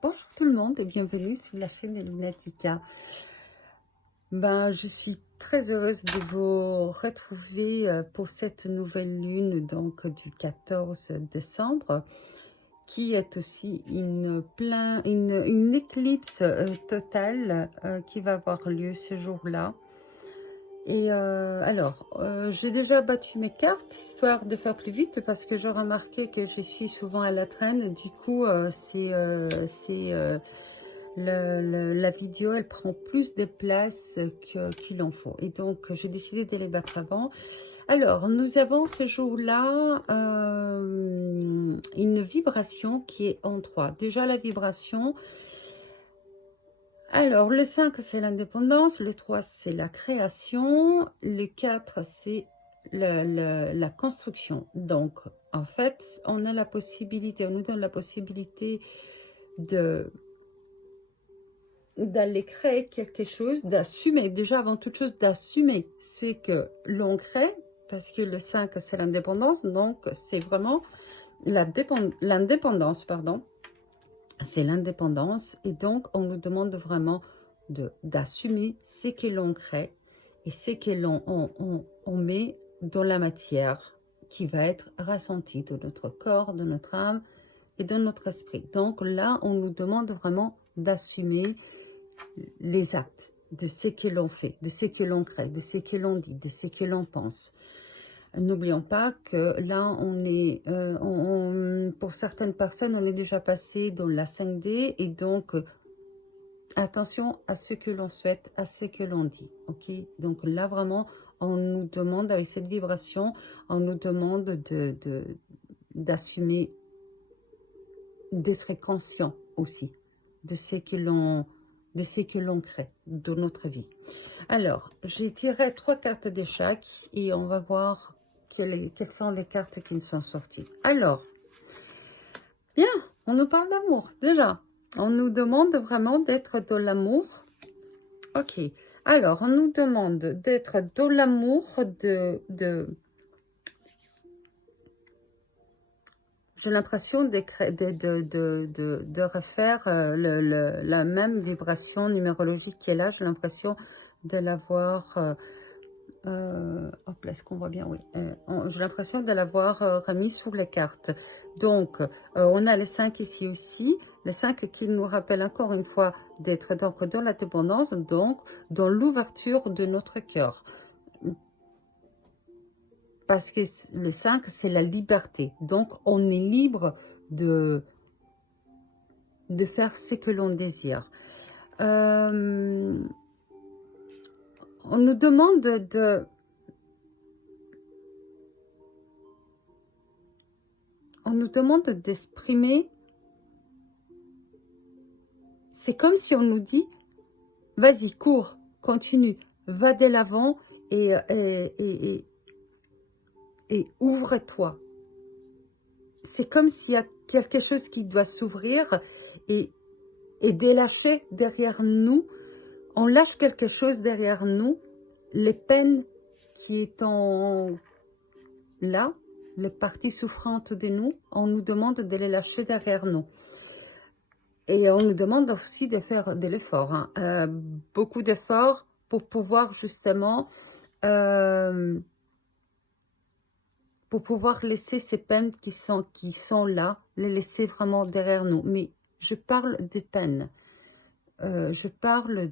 Bonjour tout le monde et bienvenue sur la chaîne des Lunatica. Je suis très heureuse de vous retrouver pour cette nouvelle lune donc du 14 décembre qui est aussi une éclipse totale qui va avoir lieu ce jour-là. Et j'ai déjà battu mes cartes, histoire de faire plus vite, parce que j'ai remarqué que je suis souvent à la traîne. Du coup, la vidéo, elle prend plus de place qu'il en faut. Et donc, j'ai décidé de les battre avant. Alors, nous avons ce jour-là une vibration qui est en 3. Déjà, la vibration... Alors, le 5, c'est l'indépendance. Le 3, c'est la création. Le 4, c'est la construction. Donc, en fait, on a la possibilité, on nous donne la possibilité d'aller créer quelque chose, d'assumer. Déjà, avant toute chose, d'assumer. C'est que l'on crée, parce que le 5, c'est l'indépendance. Donc, c'est vraiment l'indépendance, pardon. C'est l'indépendance et donc on nous demande vraiment d'assumer ce que l'on crée et ce que on met dans la matière qui va être ressentie de notre corps, de notre âme et de notre esprit. Donc là, on nous demande vraiment d'assumer les actes de ce que l'on fait, de ce que l'on crée, de ce que l'on dit, de ce que l'on pense. N'oublions pas que là, on est, pour certaines personnes, on est déjà passé dans la 5D et donc, attention à ce que l'on souhaite, à ce que l'on dit, ok? Donc là, vraiment, on nous demande, avec cette vibration, on nous demande d'assumer, d'être conscient aussi de ce que l'on crée dans notre vie. Alors, j'ai tiré 3 cartes de chaque et on va voir quelles sont les cartes qui nous sont sorties. Alors, bien, on nous parle d'amour, déjà. On nous demande vraiment d'être dans l'amour. Ok, alors, on nous demande d'être dans l'amour j'ai l'impression de refaire la même vibration numérologique qui est là. J'ai l'impression de l'avoir... hop là, est-ce qu'on voit bien? Oui. J'ai l'impression de l'avoir remis sous les cartes. Donc, on a les 5 ici aussi. Les 5 qui nous rappellent encore une fois d'être donc dans la dépendance, donc dans l'ouverture de notre cœur. Parce que le 5, c'est la liberté. Donc, on est libre de faire ce que l'on désire. On nous demande d'exprimer. C'est comme si on nous dit, vas-y, cours, continue, va de l'avant et ouvre-toi. C'est comme s'il y a quelque chose qui doit s'ouvrir et délâcher derrière nous. On lâche quelque chose derrière nous, les peines qui étant là, les parties souffrantes de nous, on nous demande de les lâcher derrière nous. Et on nous demande aussi de faire de l'effort, hein. Beaucoup d'efforts pour pouvoir justement, laisser ces peines qui sont là, les laisser vraiment derrière nous. Mais je parle des peines. Je parle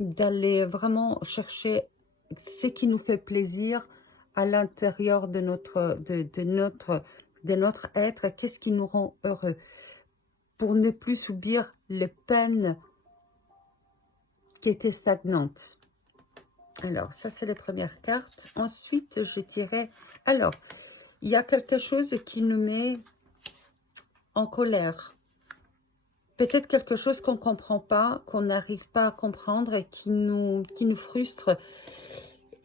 d'aller vraiment chercher ce qui nous fait plaisir à l'intérieur de notre être. Qu'est-ce qui nous rend heureux? Pour ne plus subir les peines qui étaient stagnantes. Alors, ça, c'est les premières cartes. Ensuite, je dirais... Alors, il y a quelque chose qui nous met en colère. Peut-être quelque chose qu'on ne comprend pas, qu'on n'arrive pas à comprendre et qui nous frustre.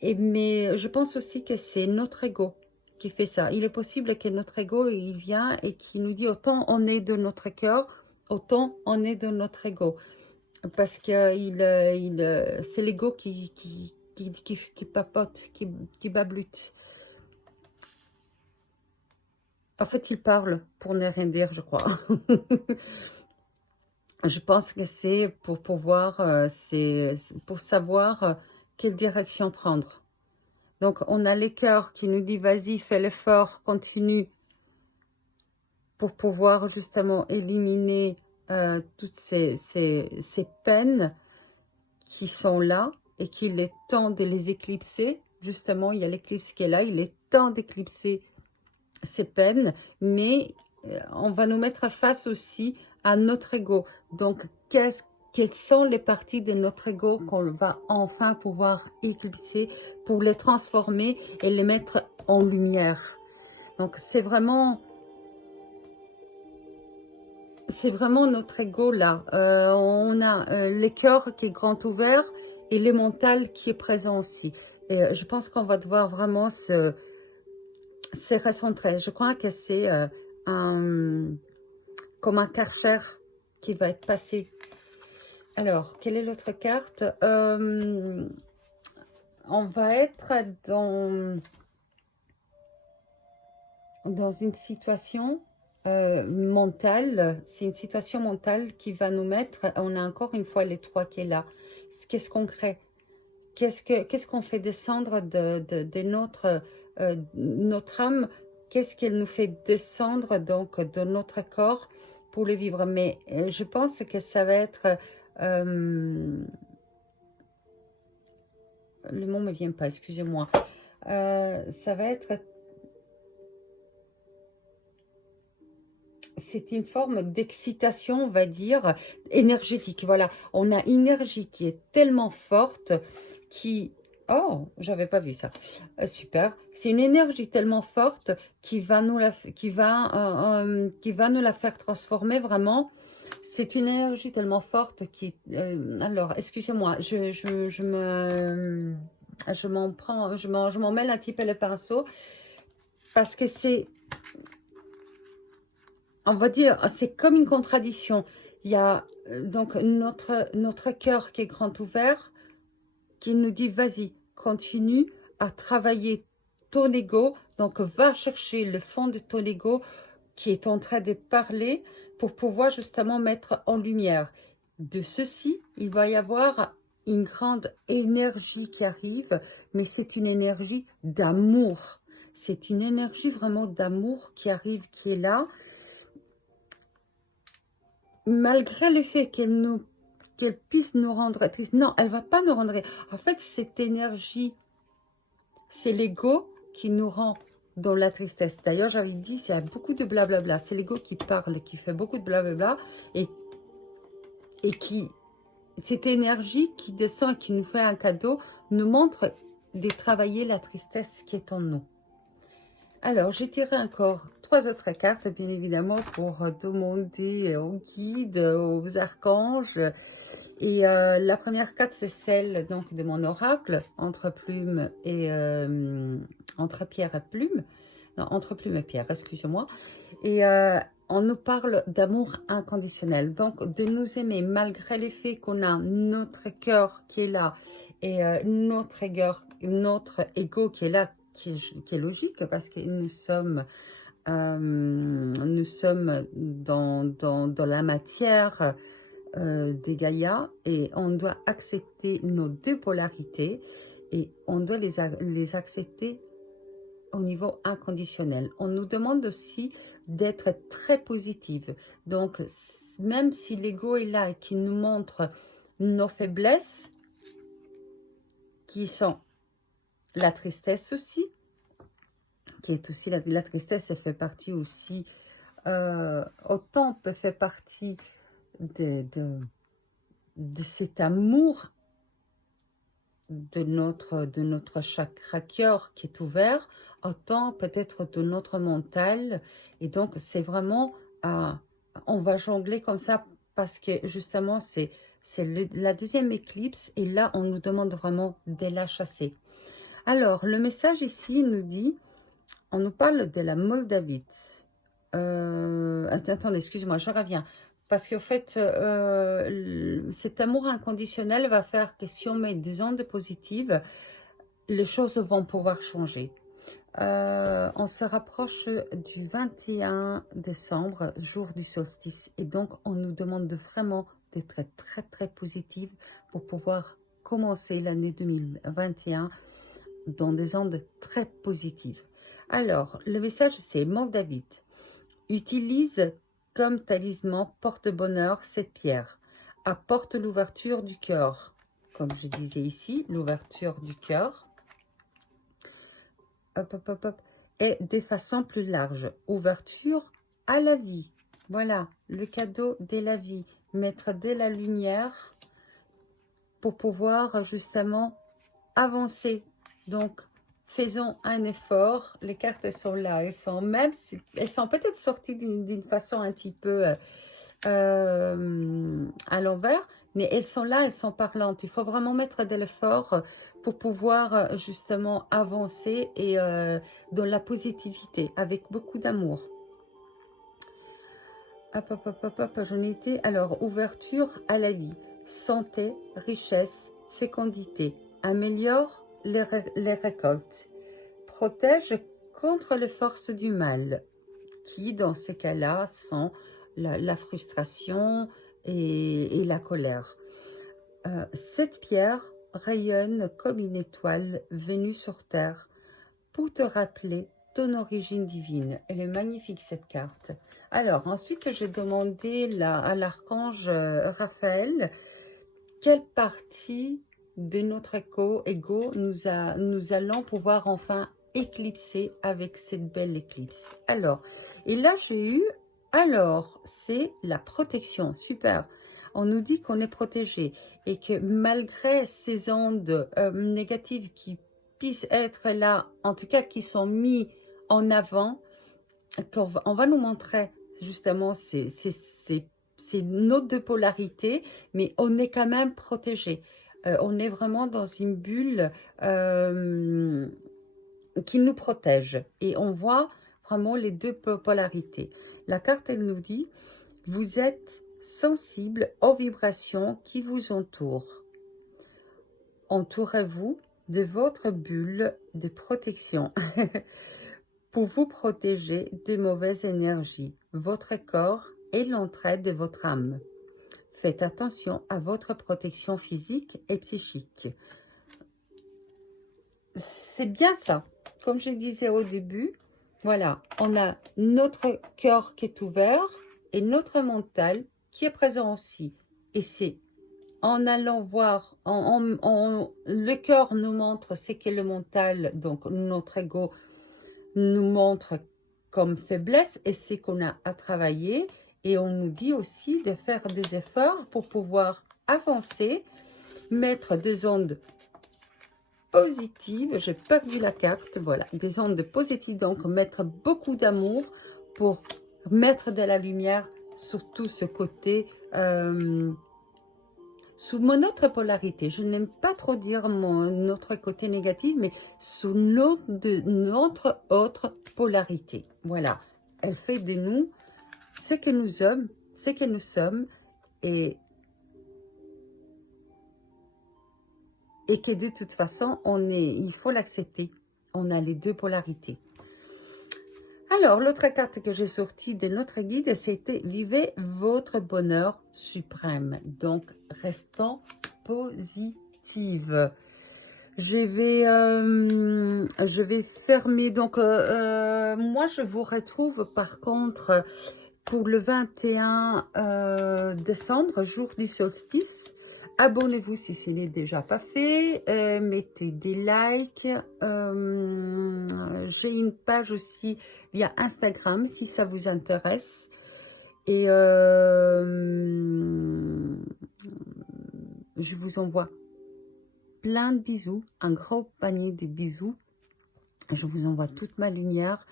Mais je pense aussi que c'est notre ego qui fait ça. Il est possible que notre ego, il vient et qui nous dit autant on est de notre cœur, autant on est de notre ego. Parce que c'est l'ego qui papote, qui bablute. En fait, il parle pour ne rien dire, je crois. Je pense que c'est pour pouvoir, c'est pour savoir quelle direction prendre. Donc, on a les cœurs qui nous dit, vas-y, fais l'effort, continue, pour pouvoir justement éliminer toutes ces peines qui sont là et qu'il est temps de les éclipser. Justement, il y a l'éclipse qui est là, il est temps d'éclipser ces peines, mais on va nous mettre face aussi à notre ego. Donc, quelles sont les parties de notre ego qu'on va enfin pouvoir éclipser pour les transformer et les mettre en lumière. Donc, c'est vraiment notre ego là. On a les cœurs qui est grand ouvert et le mental qui est présent aussi. Et je pense qu'on va devoir vraiment se recentrer. Je crois que c'est comme un karcher qui va être passé. Alors, quelle est l'autre carte? On va être dans une situation mentale. C'est une situation mentale qui va nous mettre, on a encore une fois les trois qui est là. Qu'est-ce qu'on crée? Qu'est-ce qu'on fait descendre de notre âme? Qu'est-ce qu'elle nous fait descendre donc de notre corps pour le vivre? Mais je pense que ça va être... le mot ne me vient pas, excusez-moi. Ça va être... C'est une forme d'excitation, on va dire, énergétique. Voilà, on a une énergie qui est tellement forte qui... Oh, j'avais pas vu ça. Super. C'est une énergie tellement forte qui va nous la faire transformer vraiment. C'est une énergie tellement forte qui... alors, excusez-moi, je m'en mêle un petit peu le pinceau parce que c'est... On va dire, c'est comme une contradiction. Il y a donc notre cœur qui est grand ouvert, qui nous dit, vas-y, continue à travailler ton ego. Donc, va chercher le fond de ton ego qui est en train de parler pour pouvoir justement mettre en lumière. De ceci, il va y avoir une grande énergie qui arrive, mais c'est une énergie d'amour. C'est une énergie vraiment d'amour qui arrive, qui est là. Malgré le fait qu'elle puisse nous rendre tristes, non, elle va pas nous rendre... En fait, cette énergie, c'est l'ego qui nous rend dans la tristesse. D'ailleurs, j'avais dit, c'est beaucoup de blablabla. C'est l'ego qui parle, qui fait beaucoup de blablabla et qui... Cette énergie qui descend et qui nous fait un cadeau, nous montre de travailler la tristesse qui est en nous. Alors, j'ai tiré encore 3 autres cartes, bien évidemment, pour demander aux guides, aux archanges. Et la première carte, c'est celle donc de mon oracle, entre plume et... entre pierre et plume. Non, entre plume et pierre, excusez-moi. Et on nous parle d'amour inconditionnel. Donc, de nous aimer malgré le fait qu'on a notre cœur qui est là et notre ego qui est là, qui est logique parce que nous sommes dans la matière des Gaïa et on doit accepter nos deux polarités et on doit les accepter au niveau inconditionnel. On nous demande aussi d'être très positive. Donc, même si l'ego est là et qui nous montre nos faiblesses, qui sont la tristesse aussi, qui est aussi la tristesse, elle fait partie aussi, autant peut faire partie de cet amour de notre chakra cœur qui est ouvert, autant peut-être de notre mental. Et donc, c'est vraiment, on va jongler comme ça parce que justement, c'est la deuxième éclipse et là, on nous demande vraiment de la chasser. Alors, le message ici nous dit, on nous parle de la Moldavie. Attendez, excuse-moi, je reviens. Parce qu'en fait, cet amour inconditionnel va faire que si on met des ondes positives, les choses vont pouvoir changer. On se rapproche du 21 décembre, jour du solstice. Et donc, on nous demande vraiment d'être très, très positive pour pouvoir commencer l'année 2021 dans des ondes très positives. Alors, le message, c'est David. Utilise comme talisman porte-bonheur cette pierre. Apporte l'ouverture du cœur. Comme je disais ici, l'ouverture du cœur. Hop, hop, hop, hop. Et de façon plus large. Ouverture à la vie. Voilà, le cadeau de la vie. Mettre de la lumière pour pouvoir justement avancer. Donc, faisons un effort. Les cartes, elles sont là. Elles sont même, elles sont peut-être sorties d'une façon un petit peu à l'envers, mais elles sont là, elles sont parlantes. Il faut vraiment mettre de l'effort pour pouvoir justement avancer et dans la positivité, avec beaucoup d'amour. Hop, hop, hop, hop, hop, j'en étais. Alors, ouverture à la vie, santé, richesse, fécondité, améliore les récoltes, protège contre les forces du mal, qui dans ces cas-là sont la frustration et la colère. Cette pierre rayonne comme une étoile venue sur terre pour te rappeler ton origine divine. Elle est magnifique cette carte. Alors ensuite j'ai demandé à l'archange Raphaël quelle partie de notre ego nous allons pouvoir enfin éclipser avec cette belle éclipse. Alors, et là j'ai eu, alors c'est la protection, super. On nous dit qu'on est protégé et que malgré ces ondes négatives qui puissent être là, en tout cas qui sont mis en avant, on va nous montrer justement c'est nos deux polarités, mais on est quand même protégé. On est vraiment dans une bulle qui nous protège. Et on voit vraiment les deux polarités. La carte, elle nous dit, vous êtes sensible aux vibrations qui vous entourent. Entourez-vous de votre bulle de protection pour vous protéger des mauvaises énergies, votre corps et l'entrée de votre âme. Faites attention à votre protection physique et psychique. C'est bien ça. Comme je disais au début, voilà, on a notre cœur qui est ouvert et notre mental qui est présent aussi. Et c'est en allant voir, le cœur nous montre ce qu'est le mental, donc notre ego nous montre comme faiblesse et c'est qu'on a à travailler. Et on nous dit aussi de faire des efforts pour pouvoir avancer, mettre des ondes positives. J'ai perdu la carte, voilà, des ondes positives. Donc, mettre beaucoup d'amour pour mettre de la lumière sur tout ce côté, sous mon autre polarité. Je n'aime pas trop dire notre côté négatif, mais sous notre autre polarité. Voilà, elle fait de nous ce que nous sommes, et que de toute façon, il faut l'accepter. On a les deux polarités. Alors, l'autre carte que j'ai sortie de notre guide, c'était « Vivez votre bonheur suprême ». Donc, restons positives. Je vais fermer. Donc, moi, je vous retrouve par contre pour le 21 décembre, jour du solstice. Abonnez-vous si ce n'est déjà pas fait. Mettez des likes. J'ai une page aussi via Instagram si ça vous intéresse. Et je vous envoie plein de bisous, un gros panier de bisous. Je vous envoie toute ma lumière.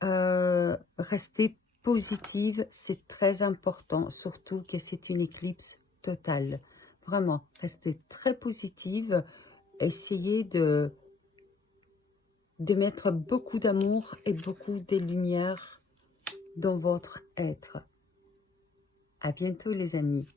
Restez positive, c'est très important, surtout que c'est une éclipse totale. Vraiment, restez très positive. Essayez de mettre beaucoup d'amour et beaucoup de lumière dans votre être. À bientôt les amis.